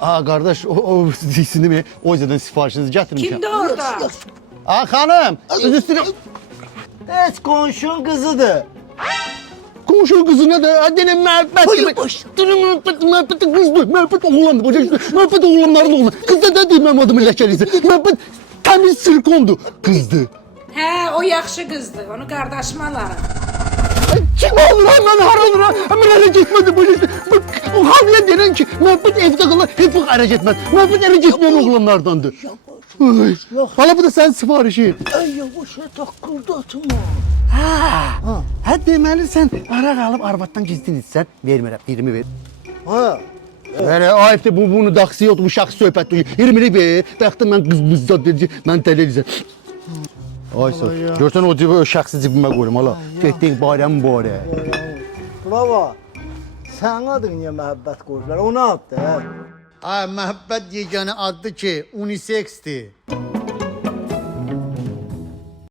Aa kardeş o dişini mi? O yüzden siparişinizi getirmişim. Kimdi orada? Aa hanım, siz üstüne... Heç qonşun qızıdır. Komşu kızına da adenin məhəbbət Hayır, kimi. baş- Məhəbbət qızdır, məhəbbət oğlandır. Məhəbbət oğlanların oğlu. Qızda da deyim mənim adımı ləkəliysə. Məhəbbət təmiz sirkondur. Qızdır. Hə, o yaxşı qızdı. Onu qardaşıma alarım. Kim olur hemen haradır ha? Hemen ərə getmədi bu ilişki. O hamile deyən ki, məhəbbət evdə qalır, heç vaxt ərə getməz. Məhəbbət ərə getməyən oğlanlardandır. Ay, hala bu da sənin sifarişin. Ay yavaş taqqıldı atma. Hə deməli sən araq alıb arvaddan gizlin içsən, vermirəm, 20 ver. Ha. Elə ayıbdır bunu daxsı yoxdur, bu şəxsi söhbətdir. 20'lik ver, bəxtə mən qız mızda dedi, mən dəli edəcəm. Aysa, görsən o cibi, o şəxsi cibimə qoyurum hala. Getdik bayram mübarək. Bravo. Sən adın niyə məhəbbət qoyurlar? Ona addır. Ay məhəbbət yeganə addır ki, uniseksdir.